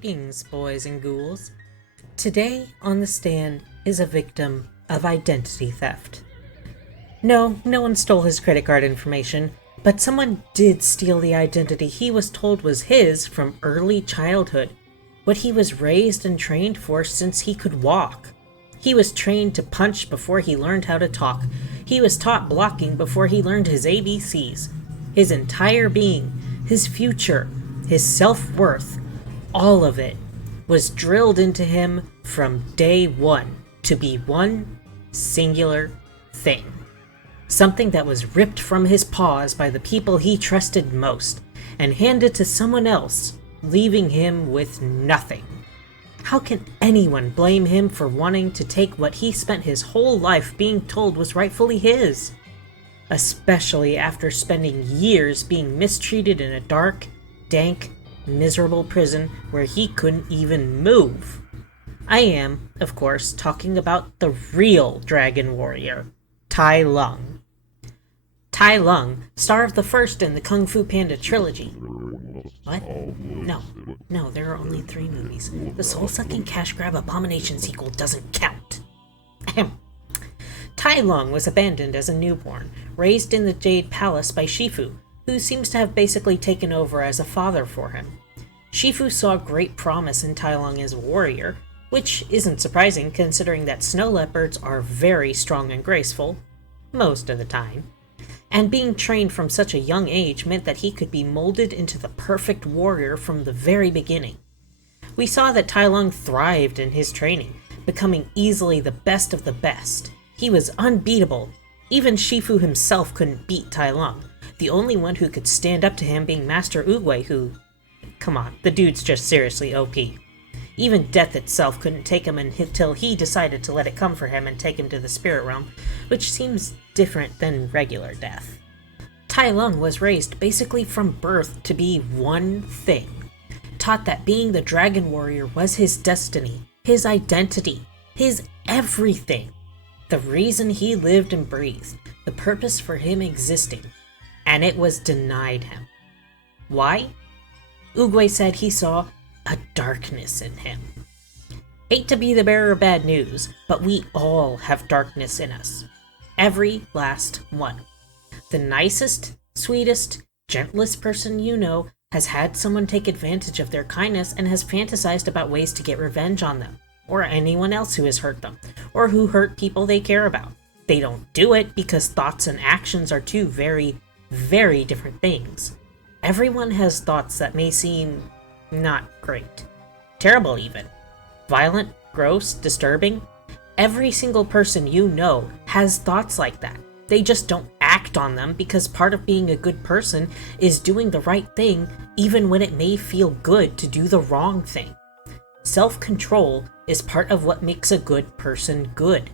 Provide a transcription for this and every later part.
Greetings, boys and ghouls. Today on the stand is a victim of identity theft. No one stole his credit card information, but someone did steal the identity he was told was his from early childhood, what he was raised and trained for since he could walk. He was trained to punch before he learned how to talk. He was taught blocking before he learned his ABCs. His entire being, his future, his self-worth, all of it was drilled into him from day one to be one singular thing. Something that was ripped from his paws by the people he trusted most and handed to someone else, leaving him with nothing. How can anyone blame him for wanting to take what he spent his whole life being told was rightfully his? Especially after spending years being mistreated in a dark, dank, miserable prison where he couldn't even move. I am, of course, talking about the real dragon warrior, Tai Lung. Tai Lung, star of the first in the Kung Fu Panda trilogy. What? No, there are only 3 movies. The soul-sucking cash grab abomination sequel doesn't count. Ahem. Tai Lung was abandoned as a newborn, raised in the Jade Palace by Shifu, who seems to have basically taken over as a father for him. Shifu saw great promise in Tai Lung as a warrior, which isn't surprising considering that snow leopards are very strong and graceful, most of the time. And being trained from such a young age meant that he could be molded into the perfect warrior from the very beginning. We saw that Tai Lung thrived in his training, becoming easily the best of the best. He was unbeatable. Even Shifu himself couldn't beat Tai Lung, the only one who could stand up to him being Master Oogway, who... Come on, the dude's just seriously OP. Even death itself couldn't take him until he decided to let it come for him and take him to the spirit realm, which seems different than regular death. Tai Lung was raised basically from birth to be one thing, taught that being the Dragon Warrior was his destiny, his identity, his everything, the reason he lived and breathed, the purpose for him existing, and it was denied him. Why? Oogway said he saw a darkness in him. Hate to be the bearer of bad news, but we all have darkness in us. Every last one. The nicest, sweetest, gentlest person you know has had someone take advantage of their kindness and has fantasized about ways to get revenge on them, or anyone else who has hurt them, or who hurt people they care about. They don't do it because thoughts and actions are two very, very different things. Everyone has thoughts that may seem not great. Terrible even. Violent, gross, disturbing. Every single person you know has thoughts like that. They just don't act on them because part of being a good person is doing the right thing even when it may feel good to do the wrong thing. Self-control is part of what makes a good person good.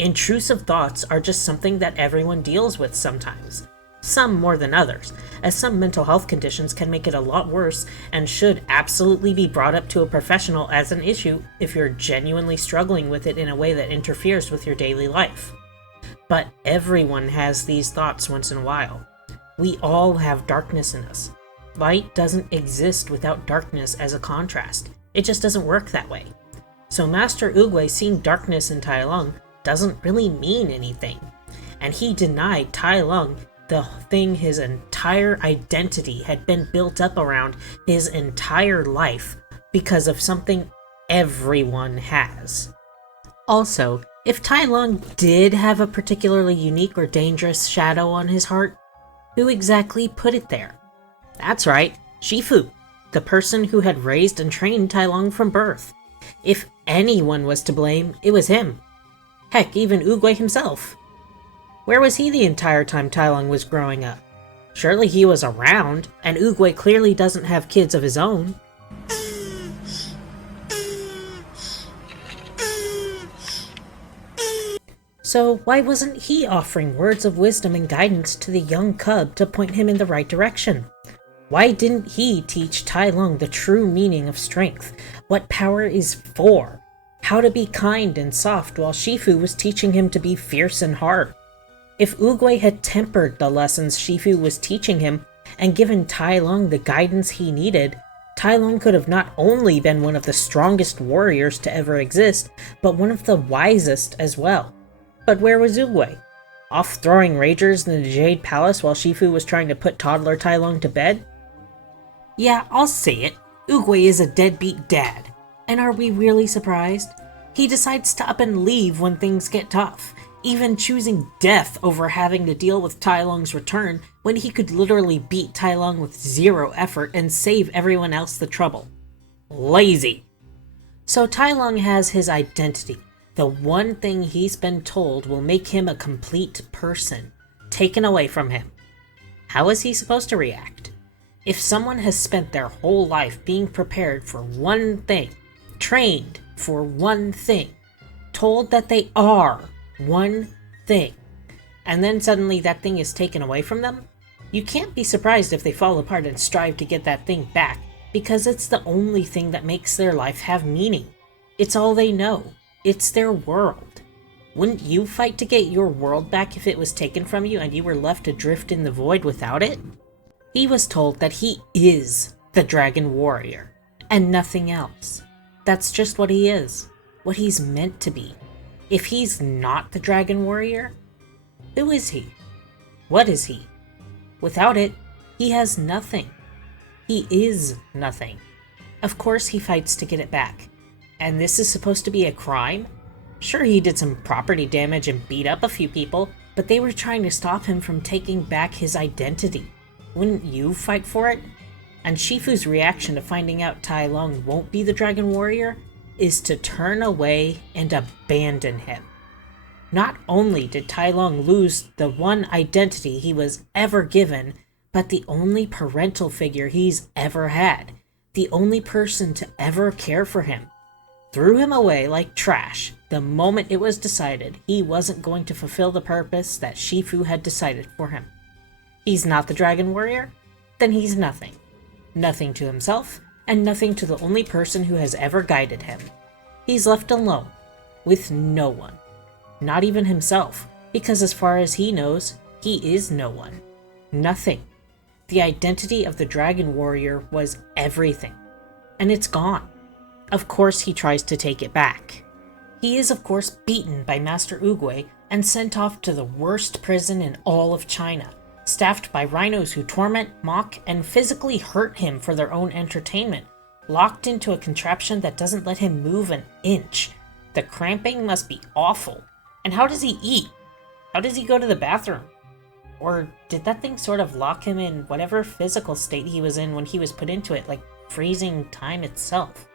Intrusive thoughts are just something that everyone deals with sometimes. Some more than others, as some mental health conditions can make it a lot worse and should absolutely be brought up to a professional as an issue if you're genuinely struggling with it in a way that interferes with your daily life. But everyone has these thoughts once in a while. We all have darkness in us. Light doesn't exist without darkness as a contrast. It just doesn't work that way. So Master Oogway seeing darkness in Tai Lung doesn't really mean anything. And he denied Tai Lung the thing his entire identity had been built up around his entire life because of something everyone has. Also, if Tai Lung did have a particularly unique or dangerous shadow on his heart, who exactly put it there? That's right, Shifu, the person who had raised and trained Tai Lung from birth. If anyone was to blame, it was him. Heck, even Oogway himself. Where was he the entire time Tai Lung was growing up? Surely he was around, and Oogway clearly doesn't have kids of his own. So why wasn't he offering words of wisdom and guidance to the young cub to point him in the right direction? Why didn't he teach Tai Lung the true meaning of strength, what power is for, how to be kind and soft while Shifu was teaching him to be fierce and hard? If Oogway had tempered the lessons Shifu was teaching him and given Tai Lung the guidance he needed, Tai Lung could have not only been one of the strongest warriors to ever exist, but one of the wisest as well. But where was Oogway? Off throwing ragers in the Jade Palace while Shifu was trying to put toddler Tai Lung to bed? Yeah, I'll say it. Oogway is a deadbeat dad. And are we really surprised? He decides to up and leave when things get tough, even choosing death over having to deal with Tai Lung's return when he could literally beat Tai Lung with zero effort and save everyone else the trouble. Lazy. So Tai Lung has his identity, the one thing he's been told will make him a complete person, taken away from him. How is he supposed to react? If someone has spent their whole life being prepared for one thing, trained for one thing, told that they are one thing, and then suddenly that thing is taken away from them, you can't be surprised if they fall apart and strive to get that thing back, because it's the only thing that makes their life have meaning. It's all they know. It's their world. Wouldn't you fight to get your world back if it was taken from you and you were left adrift in the void without it? He was told that he is the Dragon Warrior, and nothing else. That's just what he is, what he's meant to be. If he's not the Dragon Warrior, who is he? What is he? Without it, he has nothing. He is nothing. Of course he fights to get it back. And this is supposed to be a crime? Sure, he did some property damage and beat up a few people, but they were trying to stop him from taking back his identity. Wouldn't you fight for it? And Shifu's reaction to finding out Tai Lung won't be the Dragon Warrior is to turn away and abandon him. Not only did Tai Lung lose the one identity he was ever given, but the only parental figure he's ever had, the only person to ever care for him, threw him away like trash the moment it was decided he wasn't going to fulfill the purpose that Shifu had decided for him. He's not the Dragon Warrior? Then he's nothing. Nothing to himself, and nothing to the only person who has ever guided him. He's left alone, with no one. Not even himself, because as far as he knows, he is no one. Nothing. The identity of the Dragon Warrior was everything, and it's gone. Of course he tries to take it back. He is of course beaten by Master Oogway and sent off to the worst prison in all of China, staffed by rhinos who torment, mock, and physically hurt him for their own entertainment, locked into a contraption that doesn't let him move an inch. The cramping must be awful. And how does he eat? How does he go to the bathroom? Or did that thing sort of lock him in whatever physical state he was in when he was put into it, like freezing time itself?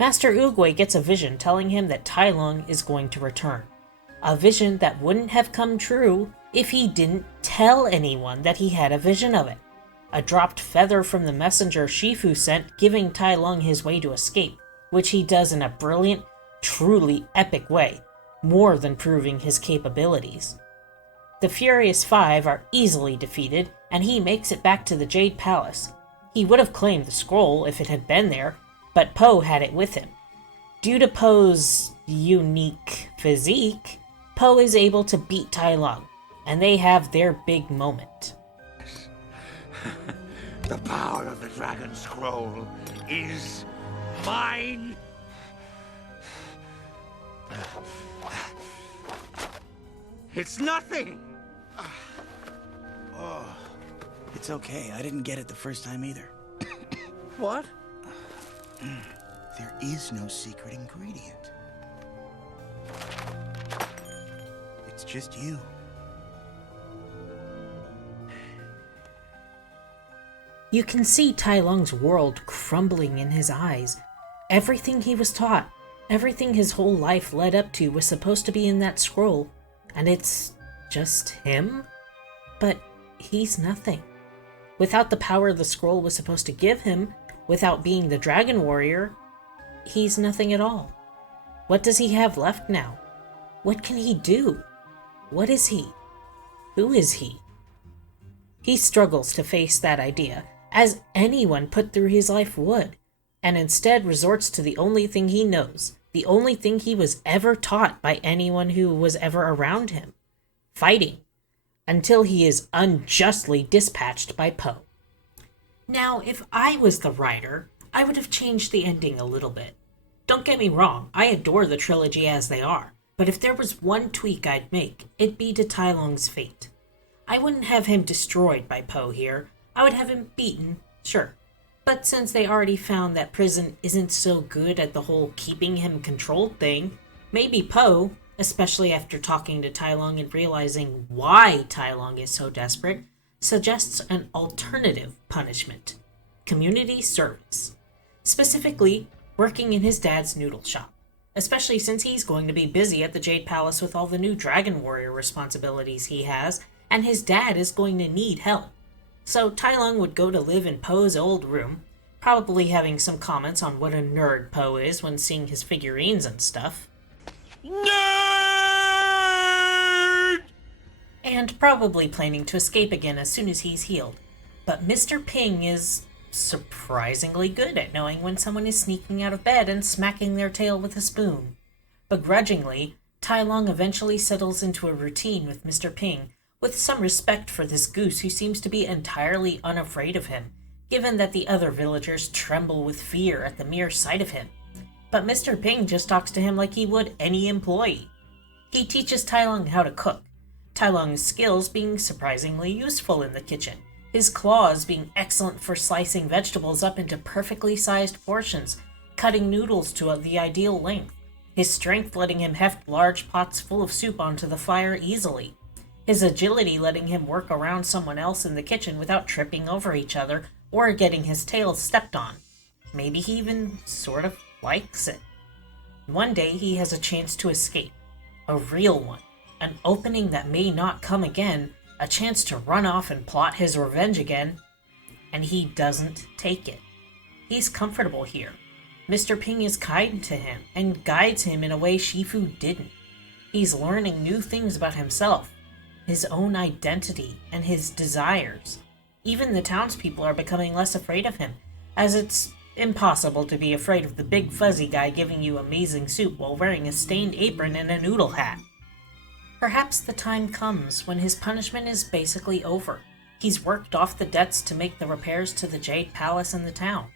Master Oogway gets a vision telling him that Tai Lung is going to return. A vision that wouldn't have come true if he didn't tell anyone that he had a vision of it. A dropped feather from the messenger Shifu sent giving Tai Lung his way to escape, which he does in a brilliant, truly epic way, more than proving his capabilities. The Furious Five are easily defeated, and he makes it back to the Jade Palace. He would have claimed the scroll if it had been there, but Po had it with him. Due to Po's unique physique, Po is able to beat Tai Lung, and they have their big moment. The power of the Dragon Scroll is mine. It's nothing. Oh, it's okay. I didn't get it the first time either. What? There is no secret ingredient. It's just you. You can see Tai Lung's world crumbling in his eyes. Everything he was taught, everything his whole life led up to was supposed to be in that scroll, and it's just him? But he's nothing. Without the power the scroll was supposed to give him, without being the Dragon Warrior, he's nothing at all. What does he have left now? What can he do? What is he? Who is he? He struggles to face that idea, as anyone put through his life would, and instead resorts to the only thing he knows, the only thing he was ever taught by anyone who was ever around him: fighting, until he is unjustly dispatched by Po. Now, if I was the writer, I would have changed the ending a little bit. Don't get me wrong, I adore the trilogy as they are, but if there was one tweak I'd make, it'd be to Tai Lung's fate. I wouldn't have him destroyed by Po here. I would have him beaten, sure. But since they already found that prison isn't so good at the whole keeping him controlled thing, maybe Po, especially after talking to Tai Lung and realizing why Tai Lung is so desperate, suggests an alternative punishment: community service. Specifically, working in his dad's noodle shop, especially since he's going to be busy at the Jade Palace with all the new Dragon Warrior responsibilities he has, and his dad is going to need help. So Tai Lung would go to live in Po's old room, probably having some comments on what a nerd Po is when seeing his figurines and stuff. Nerd! And probably planning to escape again as soon as he's healed. But Mr. Ping is surprisingly good at knowing when someone is sneaking out of bed and smacking their tail with a spoon. Begrudgingly, Tai Lung eventually settles into a routine with Mr. Ping, with some respect for this goose who seems to be entirely unafraid of him, given that the other villagers tremble with fear at the mere sight of him. But Mr. Ping just talks to him like he would any employee. He teaches Tai Lung how to cook, Tai Lung's skills being surprisingly useful in the kitchen, his claws being excellent for slicing vegetables up into perfectly sized portions, cutting noodles to the ideal length, his strength letting him heft large pots full of soup onto the fire easily, his agility letting him work around someone else in the kitchen without tripping over each other or getting his tail stepped on. Maybe he even sort of likes it. One day he has a chance to escape. A real one. An opening that may not come again, a chance to run off and plot his revenge again, and he doesn't take it. He's comfortable here. Mr. Ping is kind to him and guides him in a way Shifu didn't. He's learning new things about himself, his own identity, and his desires. Even the townspeople are becoming less afraid of him, as it's impossible to be afraid of the big fuzzy guy giving you amazing soup while wearing a stained apron and a noodle hat. Perhaps the time comes when his punishment is basically over. He's worked off the debts to make the repairs to the Jade Palace and the town,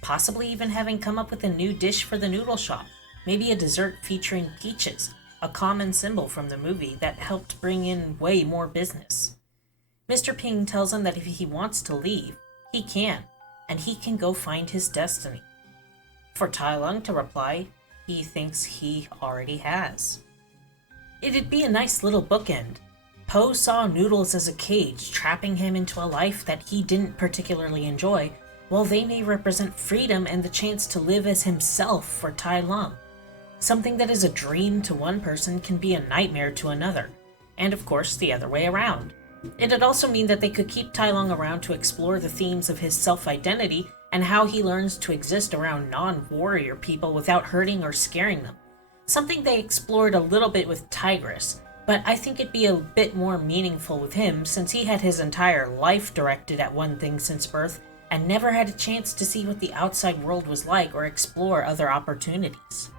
possibly even having come up with a new dish for the noodle shop, maybe a dessert featuring peaches, a common symbol from the movie that helped bring in way more business. Mr. Ping tells him that if he wants to leave, he can, and he can go find his destiny. For Tai Lung to reply, he thinks he already has. It'd be a nice little bookend. Po saw noodles as a cage, trapping him into a life that he didn't particularly enjoy, while they may represent freedom and the chance to live as himself for Tai Lung. Something that is a dream to one person can be a nightmare to another, and of course the other way around. It'd also mean that they could keep Tai Lung around to explore the themes of his self-identity and how he learns to exist around non-warrior people without hurting or scaring them. Something they explored a little bit with Tigress, but I think it'd be a bit more meaningful with him since he had his entire life directed at one thing since birth and never had a chance to see what the outside world was like or explore other opportunities.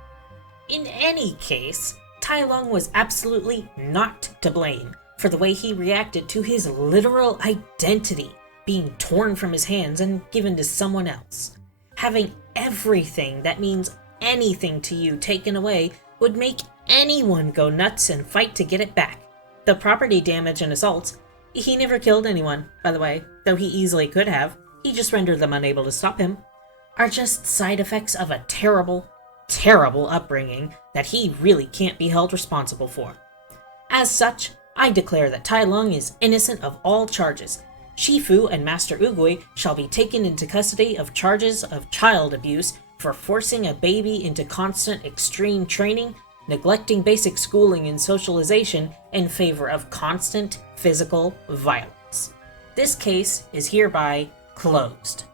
In any case, Tai Lung was absolutely not to blame for the way he reacted to his literal identity being torn from his hands and given to someone else. Having everything that means anything to you taken away would make anyone go nuts and fight to get it back. The property damage and assaults, he never killed anyone, by the way, though he easily could have, he just rendered them unable to stop him, are just side effects of a terrible, terrible upbringing that he really can't be held responsible for. As such, I declare that Tai Lung is innocent of all charges. Shifu and Master Oogway shall be taken into custody of charges of child abuse for forcing a baby into constant extreme training, neglecting basic schooling and socialization in favor of constant physical violence. This case is hereby closed.